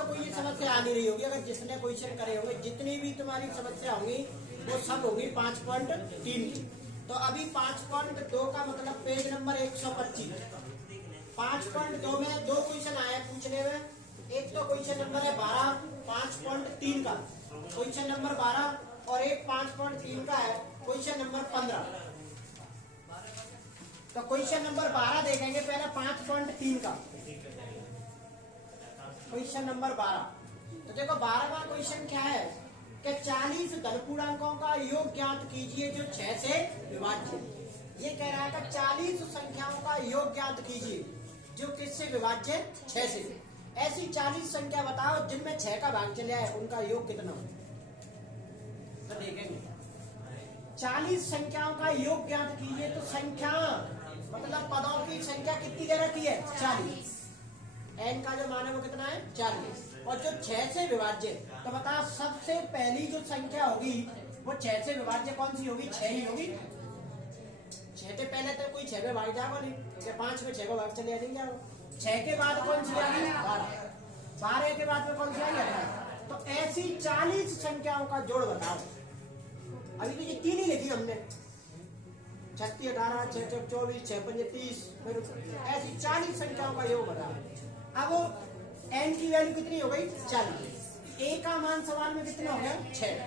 तो कोई ये समस्या आ नहीं रही होगी। अगर जिसने क्वेश्चन करे होंगे, जितनी भी तुम्हारी समस्या होंगी वो सब होगी 5.3 की। तो अभी 5.2 का मतलब पेज नंबर 125। 5.2 में दो क्वेश्चन आए पूछने में। एक तो क्वेश्चन नंबर है 12 5.3 का क्वेश्चन नंबर 12, और एक 5.3 का है क्वेश्चन नंबर 15। तो क्वेश्चन नंबर 12 देखेंगे पहले 5.3 का क्वेश्चन नंबर 12। तो देखो 12वां क्वेश्चन क्या है कि 40 धन पूर्णांकों का योग ज्ञात कीजिए जो 6 से विभाज्य। ये कह रहा है कि 40 संख्याओं का योग ज्ञात कीजिए जो किससे विभाज्य 6 से। ऐसी 40 संख्या बताओ जिनमें 6 का भाग चले आए, उनका योग कितना हो। तो देखेंगे 40 संख्याओं का योग ज्ञात कीजिए। तो संख्या मतलब पदों की संख्या कितनी दे रखी है 40। n का जो मान है वो कितना है 40, और जो 6 से विभाज्य। तो बताओ सबसे पहली जो संख्या होगी वो 6 से विभाज्य कौन सी होगी, 6 ही होगी। 6 के पहले तो कोई 6 में भाग जाएगा नहीं, 5 में 6 को भाग चले जाएंगे। 6 के बाद कौन सी आएगी 12, 12 के बाद में कौन सी आएगी। तो ऐसी 40 संख्याओं का जोड़ बताओ। अभी तो ये 3 ही लिखी हमने, 36 18 6 6 24 6 5 30, फिर ऐसी 40 संख्याओं का योग बताओ। अब n की वैल्यू कितनी हो गई 40। a का मान सवाल में कितना हो गया 6।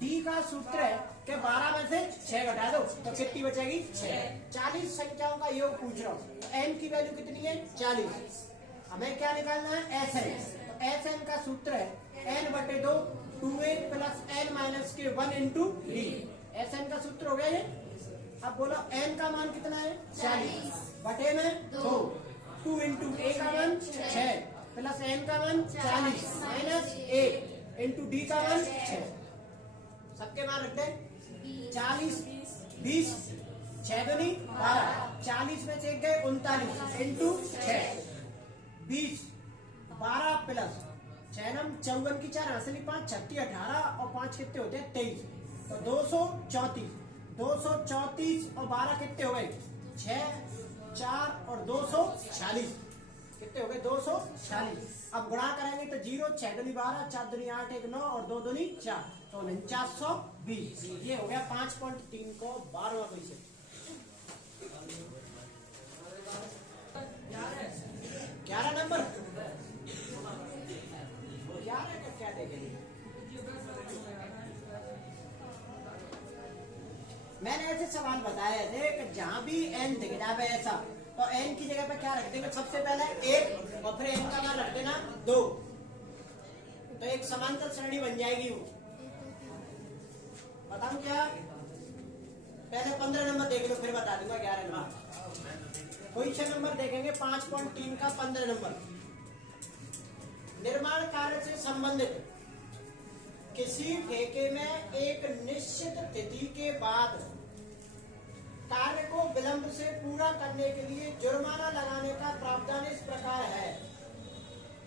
d का सूत्र है कि 12 में से 6 घटा दो तो कितनी बचेगी 6। 40 संख्याओं का योग पूछ रहा हूँ। n की वैल्यू कितनी है 40। हमें क्या निकालना है Sn। तो Sn का सूत्र है n/2 2a plus n minus के 1 इंटू d। Sn का सूत्र हो गया ये। अब बोलो n का मान कितना है 40 बटे में 2, 2 इंटू a का मान 6 प्लस n का मान 40 माइनस 1 इंटू d का मान 6। सबके मान रख दे 40 20 6 दूनी 12, 40 में से गए 39 इंटू 6 20 12 प्लस 6 नम 54 की 4 असली 5 36 18 और 5 कितने होते हैं 23। तो 234 और 12 कितने हो गए 6 4 और 246 कितने हो गए 246। अब गुणा करेंगे तो 0 6 दूनी 12 4 दूनी 8 1 9 और 2 दूनी 4 तो 4920। ये हो गया 5.3 को 12वां क्वेश्चन। 11 नंबर 11 का क्या देखेंगे। मैंने ऐसे सवाल बताए थे कि जहां भी n दिख जाए ऐसा तो n की जगह पे क्या रख देंगे सबसे पहले 1 और फिर n का मान रख देना 2। तो एक समांतर श्रेणी बन जाएगी वो। बताऊं क्या, पहले 15 नंबर देख लो फिर बता दूंगा 11 नंबर। क्वेश्चन नंबर देखेंगे 5.3 का 15 नंबर। निर्माण कार्य से संबंधित किसी ठेके में एक निश्चित तिथि के बाद कार्य को विलंब से पूरा करने के लिए जुर्माना लगाने का प्रावधान इस प्रकार है।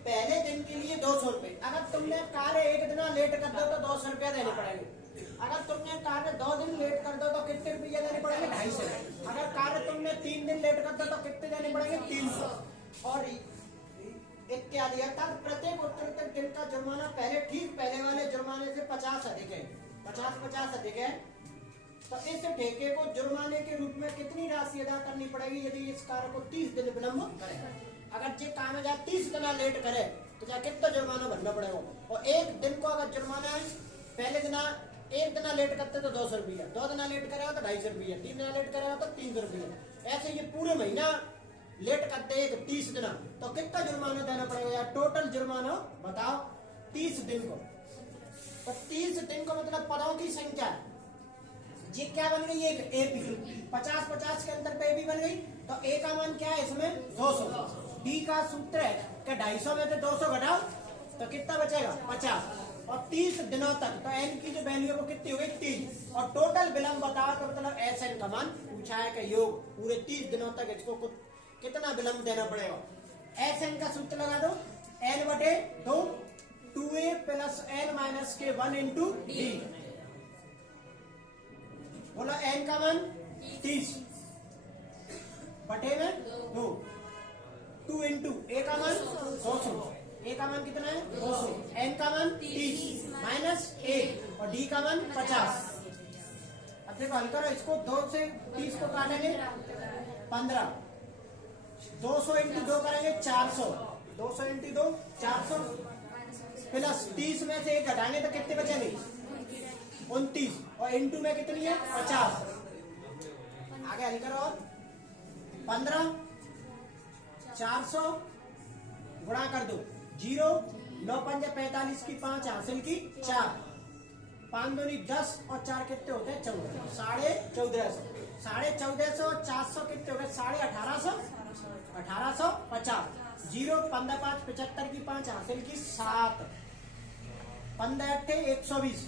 पहले दिन के लिए 200 रुपए। अगर तुमने कार्य 1 दिन लेट कर दो तो 200 रुपया देने पड़ेंगे। अगर तुमने कार्य 2 दिन लेट कर दो तो कितने रुपये देने पड़ेंगे 250। अगर कार्य तुमने 3 दिन लेट कर दो तो कितने देने पड़ेंगे 300 और इत्यादि। अर्थात प्रत्येक उत्तरोत्तर दिन का जुर्माना पहले वाले जुर्माने से 50 अधिक है, 50 अधिक है। तो इस ठेके को जुर्माने के रूप में कितनी राशि अदा करनी पड़ेगी यदि इस कार्य को 30 दिन विलंब करे। अगर जो काम है 30 दिन लेट करे तो क्या कितना जुर्माना भरना पड़ेगा। और एक दिन को अगर जुर्माना है पहले दिन 1 दिन लेट करते तो 200 रुपया, 2 दिन लेट करेगा तो 250 रुपया, 3 दिन लेट करेगा तो 300 रुपया। ऐसे ये पूरे महीना लेट करते हैं 30 दिन तो कितना जुर्माना देना पड़ेगा यार। टोटल जुर्माना बताओ 30 दिन को। तो 30 दिन को मतलब पदों की संख्या ये क्या बन गई एक एपी 50 के अंतर पे एपी बन गई। तो ए का मान क्या है इसमें 200। डी का सूत्र है कि 250 में से 200 घटाओ तो कितना बचेगा 50 और 30 दिनों तक। तो एन की जो वैल्यू है वो कितनी हो गई 3 और टोटल विलंब बताओ तो मतलब एस एन का मान पूछा है कि योग पूरे 30 दिनों तक इसको कितना विलंब देना पड़ेगा। एस एन का सूत्र लगा दो n/2 2a plus n minus के 1 इंटू डी। बोला n का मान 30 बटे में 2 इंटू a का मान 200 ए का मान कितना है 200, एन का मान 30 माइनस 1 और डी का मान 50। अब देखो हल करो इसको, 2 से 30 को काटेंगे 15, 200 इंटू 2 करेंगे 400, 200 इंटू 2 400 प्लस 30 में से 1 घटाएंगे तो कितने बचेंगे 29 और इंटू में कितनी है 50। आगे हल करो, 15 400 गुणा कर दो 0, 9 पंजे 45 की 5 हासिल की 4, 5 दूनी 10 और 4 कितने होते हैं 14, 1450, 1450 और 400 कितने हो गए 1850, 1850, 0 15 5 75 की 5 हासिल की 7, 15 8 120,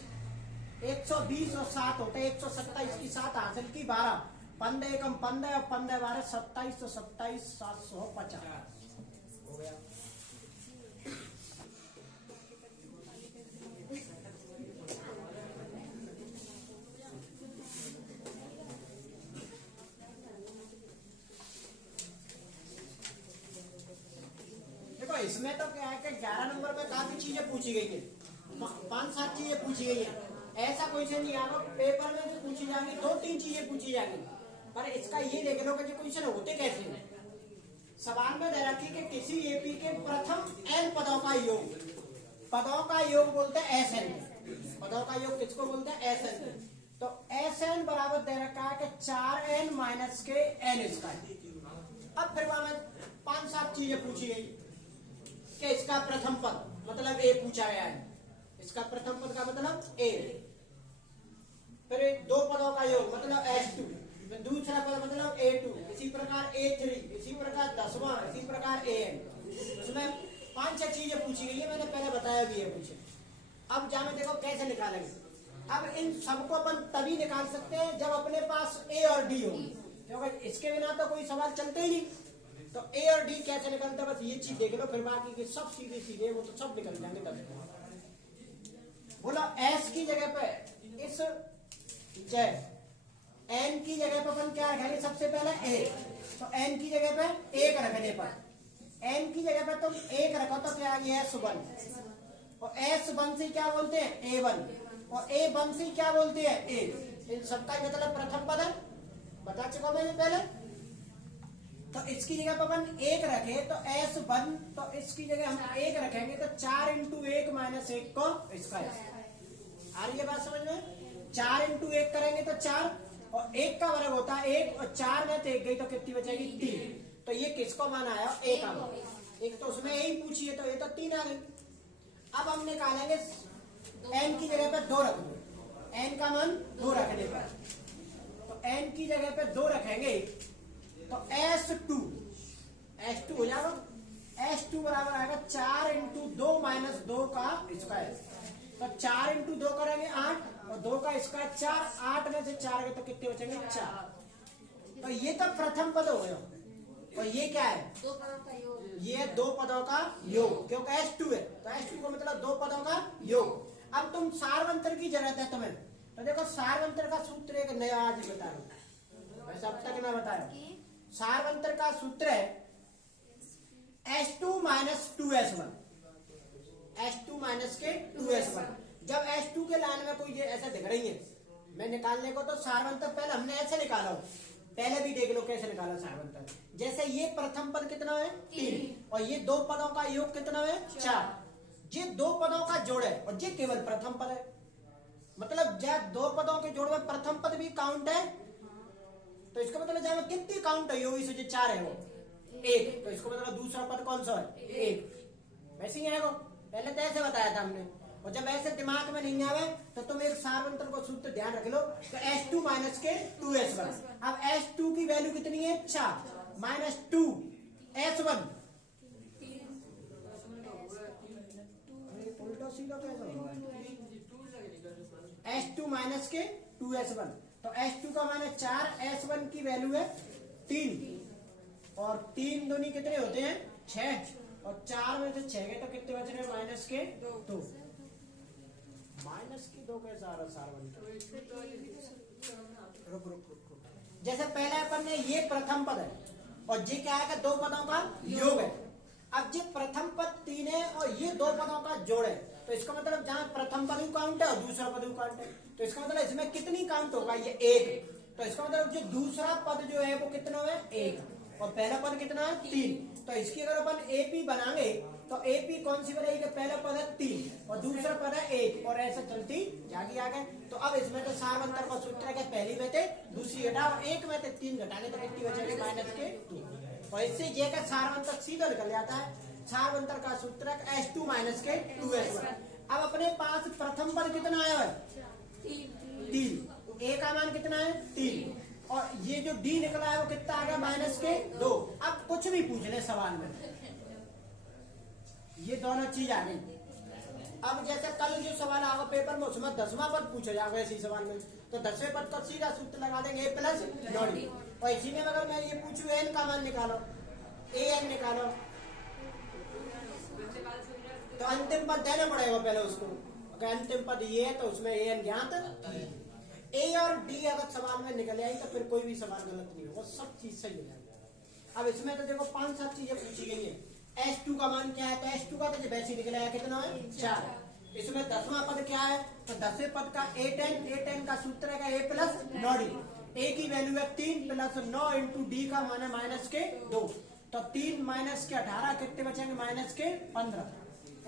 120 और 7 होते हैं 127 की 7 हासिल की 12, 15 एकम 15 और 15 12 27, तो 27 750 हो गया। देखो इसमें तो क्या है कि 11 नंबर में काफी चीजें पूछी गई है, 5-7 चीजें पूछी गई है। ऐसा क्वेश्चन नहीं आएगा पेपर में जो पूछी जाएंगी 2-3 चीजें पूछी जाएंगी, पर इसका ये देख लो कि क्वेश्चन होते कैसे हैं। सवाल में दे रखी कि किसी एपी के प्रथम n पदों का योग, पदों का योग बोलते हैं SN, पदों का योग किसको बोलते हैं SN। तो SN बराबर दे रखा है कि 4n माइनस के n स्क्वायर। अब फिर वहां 5-7 चीजें पूछी गई कि इसका प्रथम पद मतलब a पूछा गया है, इसका प्रथम पद का मतलब a, फिर 2 पदों का योग मतलब S2, दूसरा पद मतलब A2, इसी प्रकार A3, इसी प्रकार 10वां, इसी प्रकार AN। उसमें 5-6 चीजें पूछी गई है, मैंने पहले बताया भी है पूछे। अब जाने देखो कैसे निकालेंगे। अब इन सबको अपन तभी निकाल सकते हैं जब अपने पास A और D होगी, क्योंकि इसके बिना तो कोई सवाल चलते ही नहीं। तो A और D कैसे निकलते हैं बस ये चीज देख लो, फिर बाकी के सब सीधे सीधे वो तो सब निकल जाएंगे। तब बोला S की जगह पे इस जय n की जगह पर अपन क्या रखेंगे, सबसे पहले a, तो n की जगह पे 1 रखने पर, n की जगह पे तुम 1 रखो तो क्या आ गया S1, और S1 से क्या बोलते हैं A1, और A1 से क्या बोलते हैं A। इन सबका मतलब प्रथम पद है, बता चुका मैंने पहले। तो इसकी जगह पर अपन 1 रखे तो S1, तो इसकी जगह हम 1 रखेंगे तो 4 इंटू 1 माइनस 1 को स्क्वायर। आ रही है बात समझ में, 4 इंटू 1 करेंगे तो 4 और 1 का वर्ग होता है 1 और 4 में तो 1 गई तो कितनी बचेगी 3। तो ये किसको मान आया a का मान, एक तो उसमें यही पूछी है तो ये तो 3 आ गई। अब हम निकालेंगे n की जगह पे 2 रख दो, n का मान 2 रखने पर, तो n की जगह पे 2 रखेंगे तो S2 हो जाएगा, S2 बराबर आएगा 4 इंटू 2 माइनस 2 का स्क्वायर। तो 4 इंटू 2 करेंगे 8 और 2 का स्क्वायर 4, 8 में से 4 गए तो कितने बचेंगे 4। तो ये तो प्रथम पद हो गया, और ये क्या है 2 पदों का योग, ये 2 पदों का योग, क्योंकि S2 है तो S2 को मतलब 2 पदों का योग। अब तुम सारवंतर की जरूरत है तुम्हें, तो देखो सारवंतर का सूत्र एक नया आज बता रहा हूं, वैसे अब तक ना बताया। सारवंतर का सूत्र है S2 minus 2S1, S2 minus के 2S1। जब S2 के लाइन में कोई ऐसा दिख रही है मैं निकालने को, तो सारवंतर पहले हमने ऐसे निकाला हो, पहले भी देख लो कैसे निकाला सारवंतर। जैसे ये प्रथम पद कितना है 3 और ये 2 पदों का योग कितना है 4, ये 2 पदों का जोड़ है और ये केवल प्रथम पद है, मतलब जब 2 पदों के जोड़ में प्रथम पद भी काउंट है, तो इसका मतलब जब कितनी काउंट है योगी से जो 4 है वो 1, तो इसको मतलब दूसरा पद कौन सा है 1। वैसे ही है वो, पहले तो ऐसे बताया था हमने। और जब ऐसे दिमाग में नहीं आवे तो तुम एक सारवंतर को सूत्र ध्यान रख लो, तो S2 माइनस के 2S1। अब S2 की वैल्यू कितनी है 4 माइनस 2 S1, उल्टा सीधा कैसा होगा, S2 माइनस के 2S1। तो S2 का माइनस 4, S1 की वैल्यू है 3 और 3 दूनी कितने होते हैं 6, और 4 में से 6 गए तो कितने बच रहे माइनस के 2। माइनस की 2 कैसा आ रहा सारवंतर, रुक। जैसे पहले अपन ने ये प्रथम पद है और ये क्या है कि 2 पदों का योग है। अब जो प्रथम पद 3 है और ये दो पदों का जोड़ है, तो इसका मतलब जहां प्रथम पद काउंट है और दूसरा पद काउंट है, तो इसका मतलब इसमें कितनी काउंट होगा, ये 1। तो इसका मतलब जो दूसरा पद जो है वो कितना है, 1, और पहला पद कितना है, 3। तो इसकी अगर अपन एपी बनाएंगे तो एपी कौन सी बनेगी, पहला पद है 3 और दूसरा पद है 1, और ऐसे चलती जागी आगे। तो अब इसमें तो सारवंतर का सूत्र है कि पहली में थे दूसरी घटाओ, 1 में थे 3 घटाने तो कितनी बचेगी, -2। और इससे ये का सारवंतर सीधा निकल जाता है। सारवंतर का सूत्र है S2 - 2S1। अब अपने पास प्रथम पद कितना आया है, 3, ए का मान कितना है, 3, और ये जो डी निकला है वो कितना आ गया, -2। अब कुछ भी पूछ ले सवाल में, ये दोनों चीज आ गई। अब जैसे कल जो सवाल आएगा पेपर में उसमें 10वां पद पूछा जाएगा इसी सवाल में, तो 10वें पद का सीधा सूत्र लगा देंगे A + नॉडी। और इसी में अगर मैं ये पूछूं n का मान निकालो, an निकालो, तो अंतिम पद देना पड़ेगा पहले उसको। अगर अंतिम पद ये है तो उसमें an ज्ञात, ए और डी अगर सवाल में निकल आई तो फिर कोई भी सवाल गलत नहीं होगा, सब चीज सही हो जाएगी। अब इसमें तो देखो 5-7 चीजें पूछी गई है। S2 का मान क्या है, तो S2 का तो वैसे निकला है कितना है, 4। इसमें 10वां पद क्या है, तो 10वें पद का A10 का सूत्र है A + नॉडी। A की वैल्यू है 3 + 9 × D का मान है -2, तो 3 - 18 कितने बचेंगे, -15।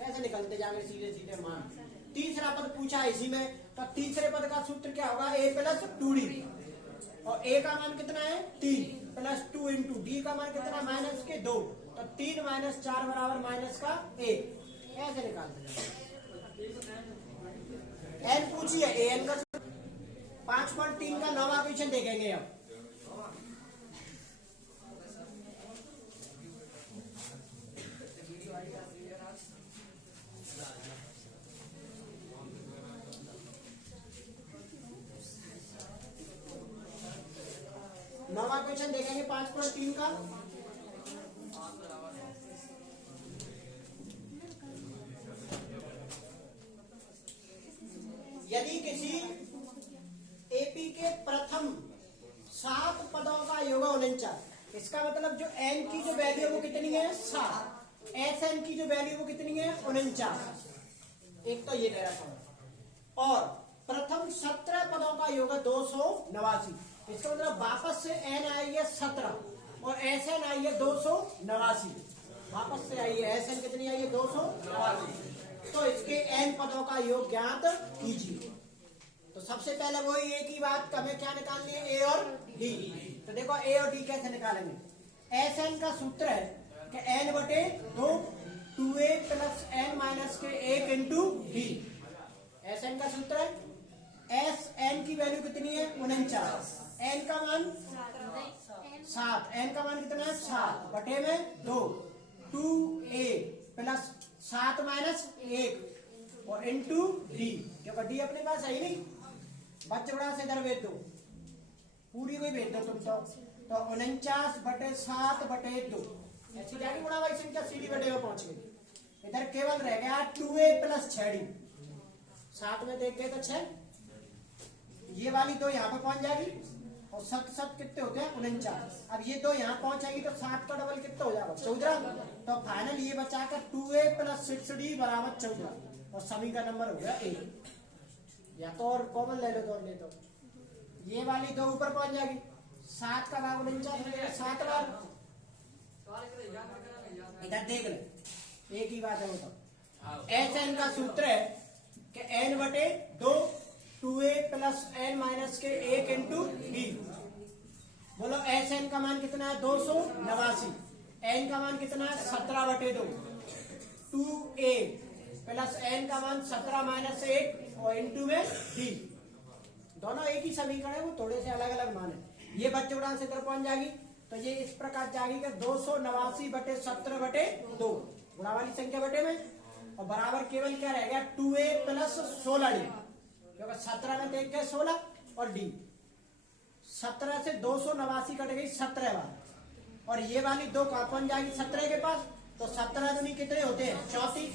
ऐसे निकलते जाएंगे सीधे सीधे मान। तीसरा पद पूछा इसी में, तो तीसरे पद का सूत्र क्या होगा, A + 2D, और A का मान कितना है, 3 + 2 × D का मान कितना, -2, तो 3 - 4 = -1। ऐसे निकालते जाएंगे। n पूछिए an का 5.3 का 9वां क्वेश्चन देखेंगे। अब नौवां क्वेश्चन देखेंगे 5.3 का। यदि किसी एपी के प्रथम 7 पदों का योग 49, इसका मतलब जो n की जो वैल्यू है वो कितनी है, 7, Sn की जो वैल्यू वो कितनी है, 49। एक तो ये कह रहा था। और प्रथम 17 पदों का योग 289, इसका मतलब वापस से n आई है 17 और Sn आई है 289। वापस से आई है Sn कितनी आई है, 289। तो इसके n पदों का योग ज्ञात कीजिए। तो सबसे पहले वही एक ही बात, हमें क्या निकालनी है, A और D। तो देखो A और D कैसे निकालेंगे। Sn का सूत्र है कि n/2 2a + n - 1 × D। Sn का सूत्र है, Sn की वैल्यू कितनी है, 49, n का मान 7, n का मान कितना है, 7 बटे में 2, 2a + 7 - 1 और इंटू D, क्योंकि D अपने पास है ही नहीं, बच्चोड़ा से इधर भेज दो, पूरी को भेज दो तुम तो 49/7/2 ऐसी जाएगी गुणा वाली संख्या सीधी बटे में पहुंच गई। इधर केवल रह गया 2a + 6d, 7 में देख गए तो 6, ये वाली 2 यहाँ पे पहुंच जाएगी और 7 कितने होते हैं, 49। अब ये 2 यहाँ पहुंचेगी तो 7 का डबल कितना हो जाएगा, 14। तो फाइनल ये बचा कर 2a + 6d = 14 और सभी का नंबर हो गया 1। या तो और कॉमन ले लो तो, ले तो ये वाली 2 ऊपर पहुंच जाएगी, 7 का भाग 49 हो जाएगा 7 बार। इधर देख ले, एक ही बात है वो तो। Sn का सूत्र है कि n/2 2a + n - 1 × D। बोलो Sn का मान कितना है, 289, n का मान कितना है, 17/2, 2a + n का मान 17 - 1 और इंटू में D। दोनों एक ही समीकरण है, वो थोड़े से अलग अलग मान है। ये बच्चे उड़ान से इधर पहुंच जाएगी, तो ये इस प्रकार जाएगी कि 289/17/2 गुणा वाली संख्या बटे में, और बराबर केवल क्या रह गया, 2a + 16d, क्योंकि 17 में देख गए 16 और D। 17 से 289 कट गई 17 बार, और ये वाली 2 कहां पहुंच जाएगी, 17 के पास, तो 17 दूनी कितने होते हैं, 34।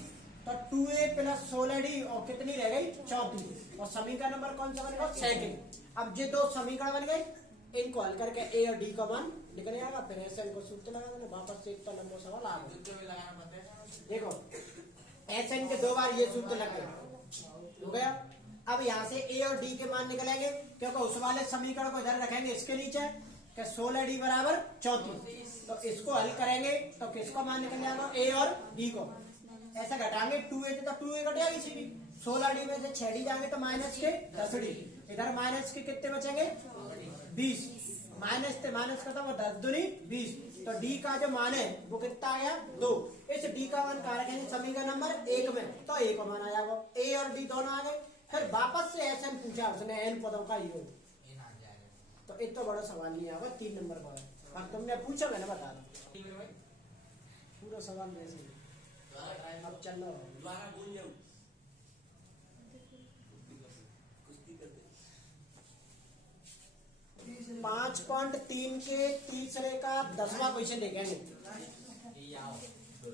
तो 2a + 16d और कितनी रह गई, 34, और समीकरण नंबर कौन सा बनेगा, सेकंड। अब ये 2 समीकरण बन गए, इनको हल करके a और d का मान निकल जाएगा। फिर SN को सूत्र लगा देना, वापस से इतना लंबा सवाल आ गया। देखो SN के 2 बार ये सूत्र लग गया, हो गया। अब यहाँ से A और D के मान निकलेंगे, क्योंकि उस वाले समीकरण को इधर रखेंगे इसके नीचे कि 16D बराबर 34। तो इसको हल करेंगे तो किसको मान निकल जाएगा, A और D को। ऐसा घटाएंगे 2A तो 2A घट जाएगी सीधी। 16D में से 6D जाएंगे तो माइनस के 10D, इधर माइनस के कितने बचेंगे 20, माइनस से माइनस खत्म हो 10 दूनी 20। तो D का जो मान है वो कितना आया 2। इस D का मान कहा रखेंगे समीकरण नंबर 1 में, तो A को मान आ जाएगा। A और D दोनों आ गए। फिर वापस से SN पूछा उसने n पदों का योग, तो इतना बड़ा सवाल नहीं आएगा 3 नंबर पर। अब तुमने पूछा मैंने बता रहा पूरा सवाल वैसे। अब चलो 5.3 के तीसरे का 10वां क्वेश्चन देखेंगे।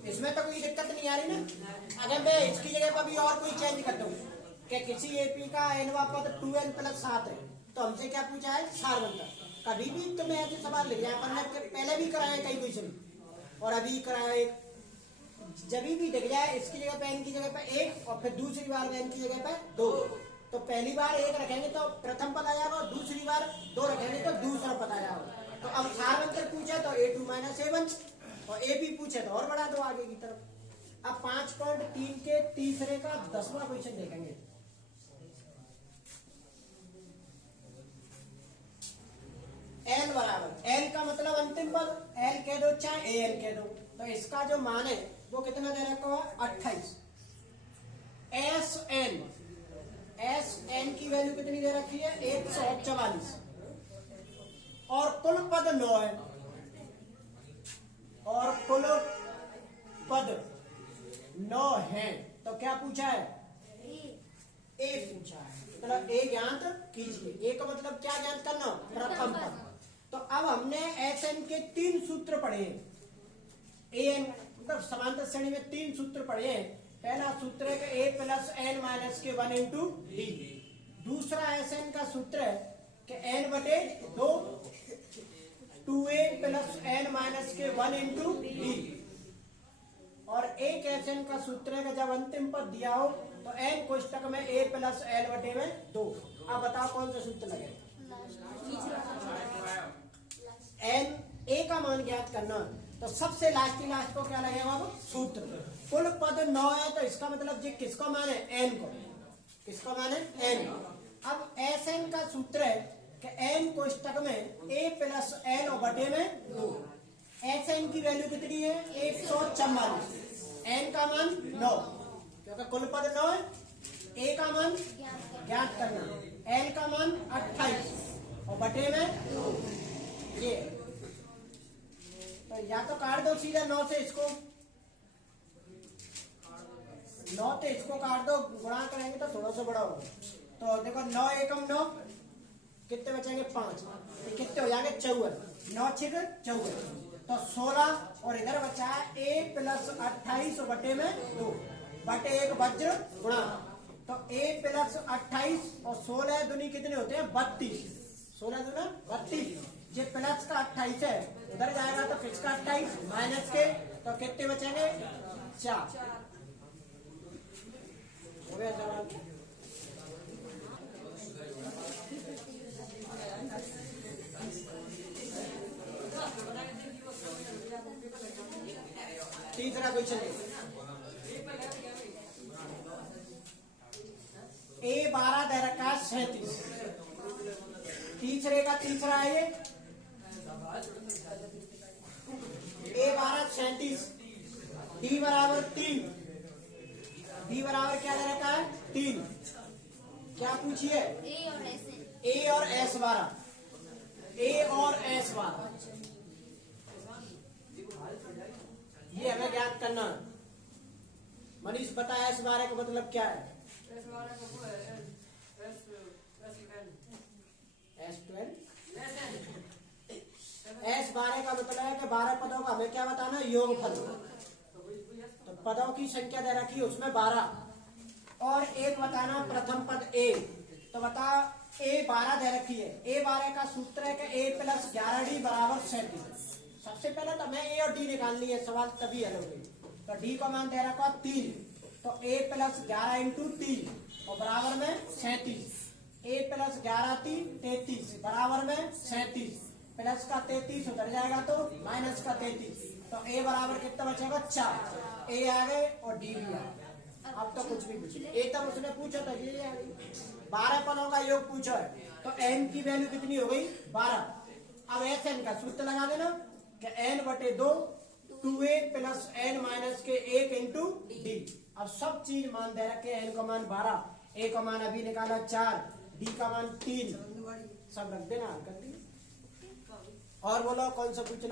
इसमें तो कोई दिक्कत नहीं आ रही ना। अगर मैं इसकी जगह पर भी और कोई चेंज कर दूं कि किसी AP का nवां पद 2n + 7 है, तो हमसे क्या पूछा है सार बनता। कभी भी तुम्हें ऐसे सवाल लिख जाए, पहले भी कराया कई क्वेश्चन और अभी कराया एक, जब भी दिख जाए इसकी जगह पे n की जगह पे 1 और फिर दूसरी बार n की जगह पे 2, तो पहली बार 1 रखेंगे तो प्रथम पद आ जाएगा और दूसरी बार 2 रखेंगे तो दूसरा पद आ जाएगा। तो अब सार बनकर पूछे तो A2 - A1 और AB पूछे तो और बढ़ा दो आगे की तरफ। अब 5.3 के तीसरे का 10वां क्वेश्चन देखेंगे। L बराबर, L का मतलब अंतिम पद, L कह दो चाहे AL कह दो, तो इसका जो मान है वो कितना दे रखा है 28। SN की वैल्यू कितनी दे रखी है 144 और कुल पद 9 है, और कुल पद 9 है। तो क्या पूछा है A पूछा है, मतलब A ज्ञात कीजिए। A का मतलब क्या ज्ञात करना, प्रथम पद। तो अब हमने SN के 3 सूत्र पढ़े हैं। AN मतलब समांतर श्रेणी में 3 सूत्र पढ़े हैं। पहला सूत्र है कि A + n - के 1 × D। दूसरा SN का सूत्र है कि n/2 2A + n - के 1 × D। और एक SN का सूत्र है कि जब अंतिम पद दिया हो तो n कोष्टक में A + n/2। अब बताओ कौन सा सूत्र लगेगा। n A का मान ज्ञात करना, तो सबसे लास्ट को क्या लगेगा सूत्र। कुल पद 9 है, तो इसका मतलब जी किसका मान है n को, किसका मान है n। अब SN का सूत्र है कि n कोष्टक में A + n/2। SN की वैल्यू कितनी है 144, n का मान 9 क्योंकि कुल पद 9 है। A का मान ज्ञात करना, L का मान 28 और बटे में ये। तो या तो काट दो सीधा 9 से इसको, 9 से इसको काट दो, गुणा करेंगे तो थोड़ा सा बड़ा होगा। तो देखो 9 एकम 9 कितने बचेंगे 5, तो कितने हो जाएंगे 54, 9 × 6 = 54। तो 16 और इधर बचा है A + 28 बटे में 2 बटे 1 वज्र गुणा। तो A + 28 और 16 दूनी कितने होते हैं 32, 16 दूना 32। ये प्लस का 28 है, उधर जाएगा तो फिक्स का 28 माइनस के, तो कितने बचेंगे 4। हो गया जवाब। तीसरा क्वेश्चन A12 दे रखा है 37, तीसरे का तीसरा है ये A12 37, D बराबर 3, D बराबर क्या दे रखा है 3। क्या पूछिए A और S12, A और S12 ये हमें ज्ञात करना। मनीष बताया S12 का मतलब क्या है। S12 का मतलब है कि 12 पदों का हमें क्या बताना योगफल। तो पदों की संख्या दे रखी है उसमें 12 और एक बताना प्रथम पद A। तो बता ए 12 दे रखी है। ए 12 का सूत्र है कि ए प्लस 11D बराबर 37। सबसे पहले तो मैं ए और डी निकालनी है, सवाल तभी हल होगी। तो डी का मान दे रखा 3, तो ए प्लस 11 इंटू 3 और बराबर में 37। ए प्लस 11 3 33 बराबर में 37, प्लस का 33 उधर जाएगा तो माइनस का 33, तो ए बराबर कितना बचेगा 4। ए आ गए और डी भी आ गए। अब तो कुछ भी पूछे, ए तब उसने पूछा था ये आ गई। 12 पनों का योग पूछा है तो एन की वैल्यू कितनी हो गई 12। अब एस एन का सूत्र लगा देना कि एन बटे 2 2a प्लस एन माइनस के 1 इंटू डी। अब सब चीज मान दे रखे, एन का मान 12, ए का मान अभी निकाला 4, डी का मान 3, सब रख देना, हल कर दी। और बोलो कौन सा पूछना।